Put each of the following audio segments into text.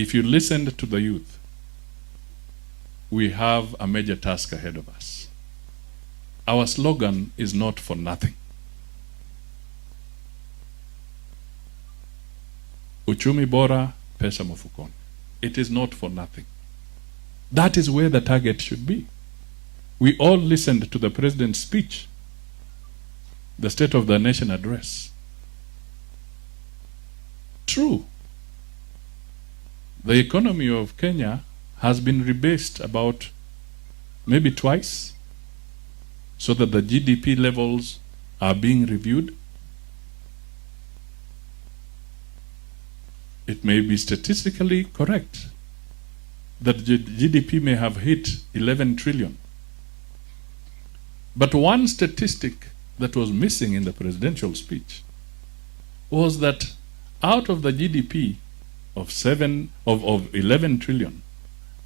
if you listened to the youth, we have a major task ahead of us. Our slogan is not for nothing. Uchumi bora, pesa mfukoni. It is not for nothing. That is where the target should be. We all listened to the president's speech, the State of the Nation address. True. The economy of Kenya has been rebased about maybe twice, so that the GDP levels are being reviewed. It may be statistically correct that GDP may have hit 11 trillion. But one statistic that was missing in the presidential speech was that out of the GDP of 11 trillion,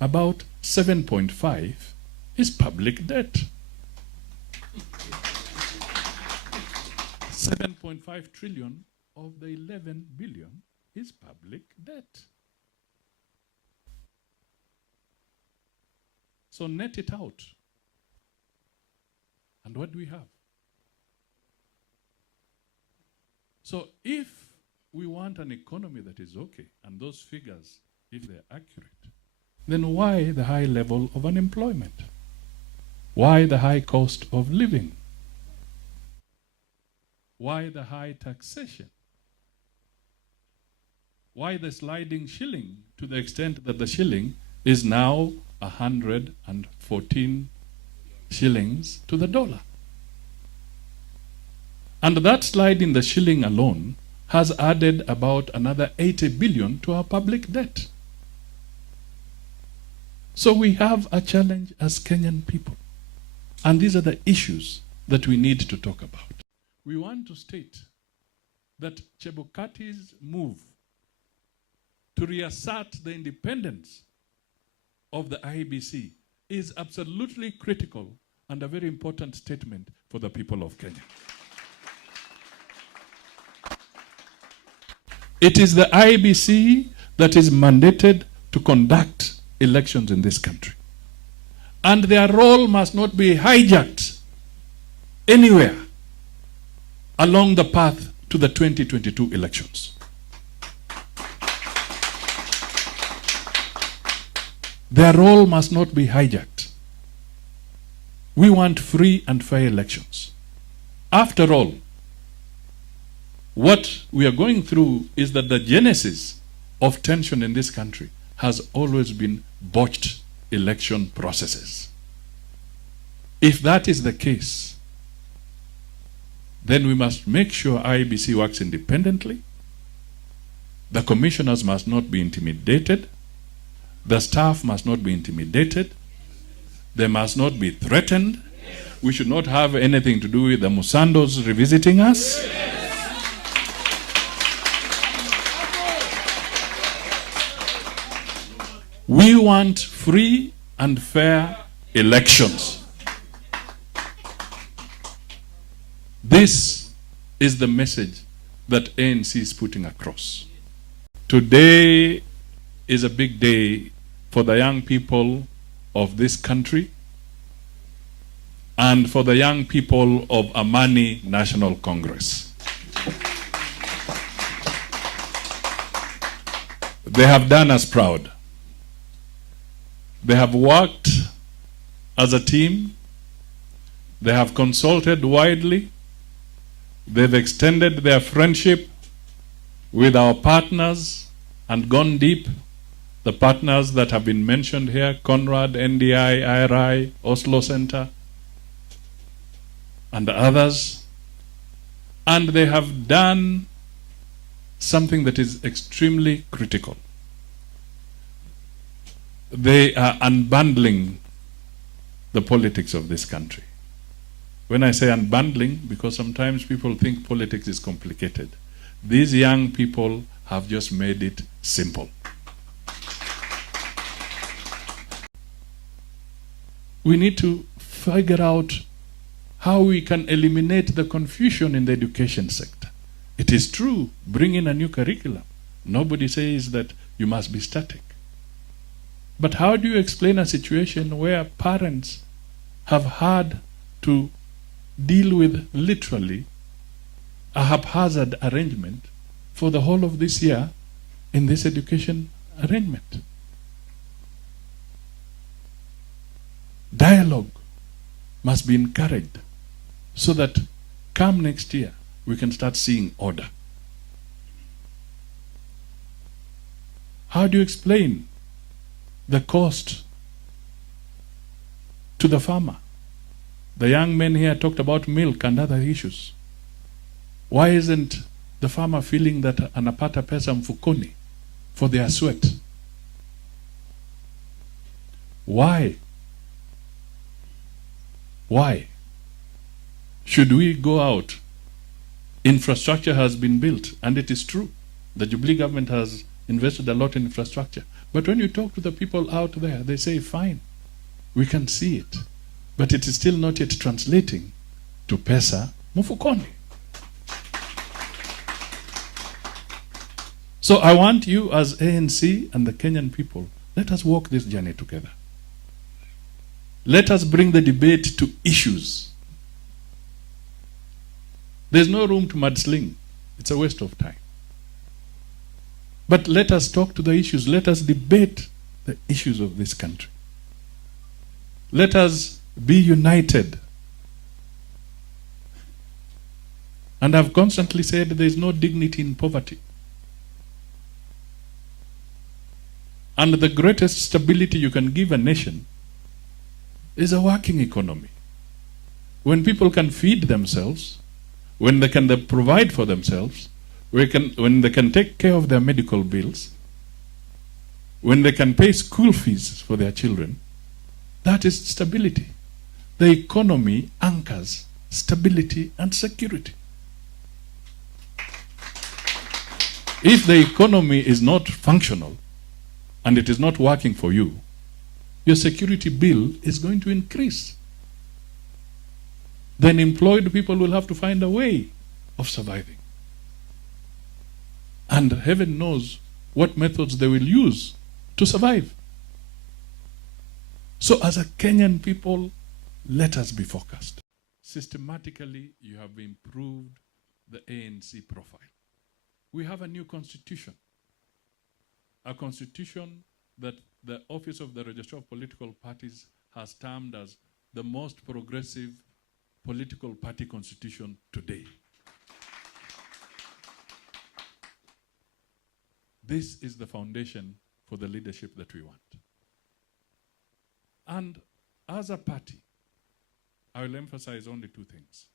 about 7.5 is public debt. 7.5 trillion of the 11 billion is public debt. So net it out. And what do we have? So if we want an economy that is okay, and those figures, if they're accurate, then why the high level of unemployment? Why the high cost of living? Why the high taxation? Why the sliding shilling, to the extent that the shilling is now 114 shillings to the dollar? And that slide in the shilling alone has added about another 80 billion to our public debt. So we have a challenge as Kenyan people. And these are the issues that we need to talk about. We want to state that Chebukati's move to reassert the independence of the IEBC is absolutely critical and a very important statement for the people of Kenya. It is the IEBC that is mandated to conduct elections in this country. And their role must not be hijacked anywhere along the path to the 2022 elections. Their role must not be hijacked. We want free and fair elections. After all, what we are going through is that the genesis of tension in this country has always been botched election processes. If that is the case, then we must make sure IEBC works independently. The commissioners must not be intimidated. The staff must not be intimidated. They must not be threatened. We should not have anything to do with the Musandos revisiting us. We want free and fair elections. This is the message that ANC is putting across. Today is a big day for the young people of this country and for the young people of Amani National Congress. They have done us proud. They have worked as a team. They have consulted widely. They've extended their friendship with our partners and gone deep. The partners that have been mentioned here, Conrad, NDI, IRI, Oslo Center, and others. And they have done something that is extremely critical. They are unbundling the politics of this country. When I say unbundling, because sometimes people think politics is complicated. These young people have just made it simple. We need to figure out how we can eliminate the confusion in the education sector. It is true, bring in a new curriculum. Nobody says that you must be static. But how do you explain a situation where parents have had to deal with literally a haphazard arrangement for the whole of this year in this education arrangement? Dialogue must be encouraged so that come next year we can start seeing order. How do you explain the cost to the farmer? The young men here talked about milk and other issues. Why isn't the farmer feeling that anapata pesa mfukoni for their sweat? Why? Why should we go out? Infrastructure has been built, and it is true. The Jubilee government has invested a lot in infrastructure. But when you talk to the people out there, they say, fine, we can see it. But it is still not yet translating to pesa mfukoni. So I want you as ANC and the Kenyan people, let us walk this journey together. Let us bring the debate to issues. There's no room to mudsling. It's a waste of time. But let us talk to the issues. Let us debate the issues of this country. Let us be united. And I've constantly said there is no dignity in poverty. And the greatest stability you can give a nation is a working economy. When people can feed themselves, when they can provide for themselves, when they can take care of their medical bills, when they can pay school fees for their children, that is stability. The economy anchors stability and security. If the economy is not functional and it is not working for you, your security bill is going to increase. Then employed people will have to find a way of surviving. And heaven knows what methods they will use to survive. So as a Kenyan people, let us be focused. Systematically, you have improved the ANC profile. We have a new constitution. A constitution that the Office of the Registrar of Political Parties has termed as the most progressive political party constitution today. This is the foundation for the leadership that we want. And as a party, I will emphasize only two things.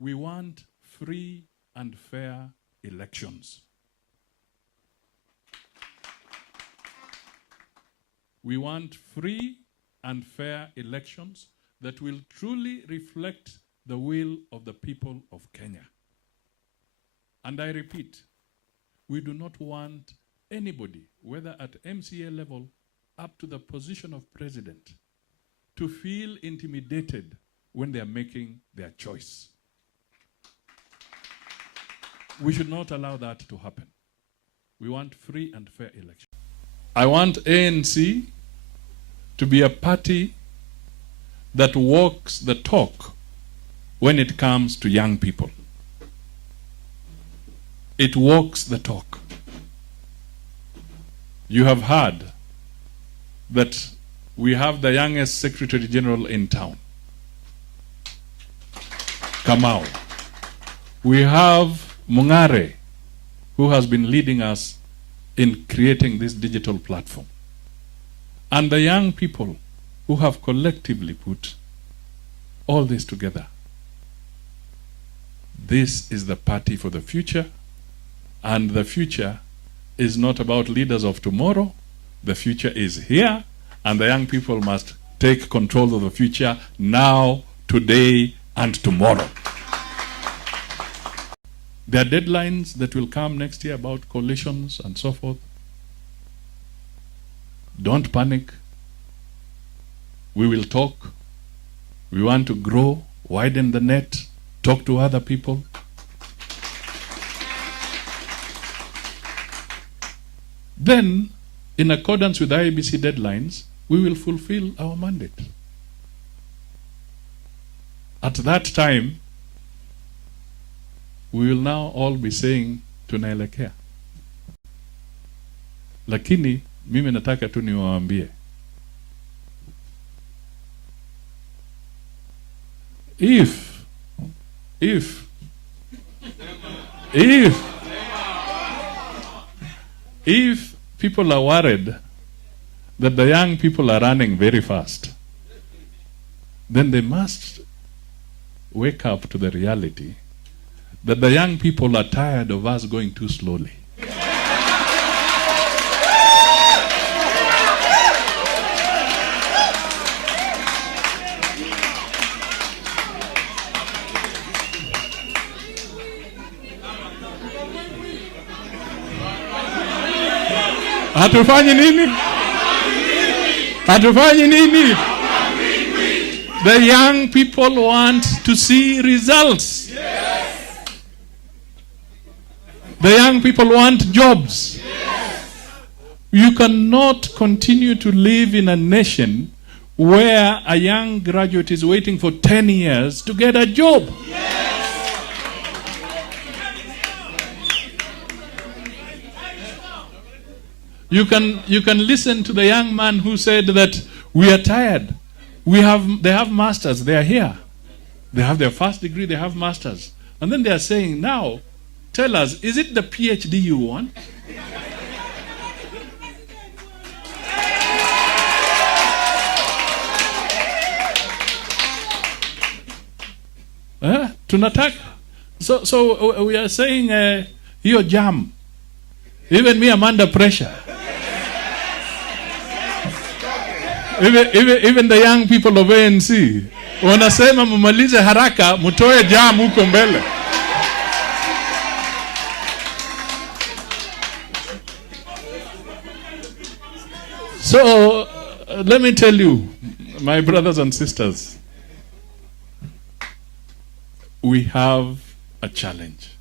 We want free and fair elections. We want free and fair elections that will truly reflect the will of the people of Kenya. And I repeat, we do not want anybody, whether at MCA level up to the position of president, to feel intimidated when they are making their choice. We should not allow that to happen. We want free and fair elections. I want ANC to be a party that walks the talk when it comes to young people. It walks the talk. You have heard that we have the youngest Secretary General in town, Kamau. We have Mungare, who has been leading us in creating this digital platform. And the young people who have collectively put all this together. This is the party for the future, and the future is not about leaders of tomorrow. The future is here, and the young people must take control of the future now, today, and tomorrow. There are deadlines that will come next year about coalitions and so forth. Don't panic. We will talk. We want to grow, widen the net, talk to other people. then in accordance with IEBC deadlines, we will fulfill our mandate. At that time, we will now all be saying tunaelekea. Lakini mimi nataka tu niwaambie, if people are worried that the young people are running very fast, then they must wake up to the reality that the young people are tired of us going too slowly. Hatufanyi nini? Hatufanyi nini? The young people want to see results. Yes. The young people want jobs. Yes. You cannot continue to live in a nation where a young graduate is waiting for 10 years to get a job. Yes. You can listen to the young man who said that we are tired. They have masters, they are here. They have their first degree, they have masters. And then they are saying, now, tell us, is it the PhD you want? Tunataka. So we are saying, hiyo jam. Even me, I'm under pressure. Even the young people of ANC wanasema mumalize haraka mutoe jam huko mbele. So let me tell you, my brothers and sisters, we have a challenge.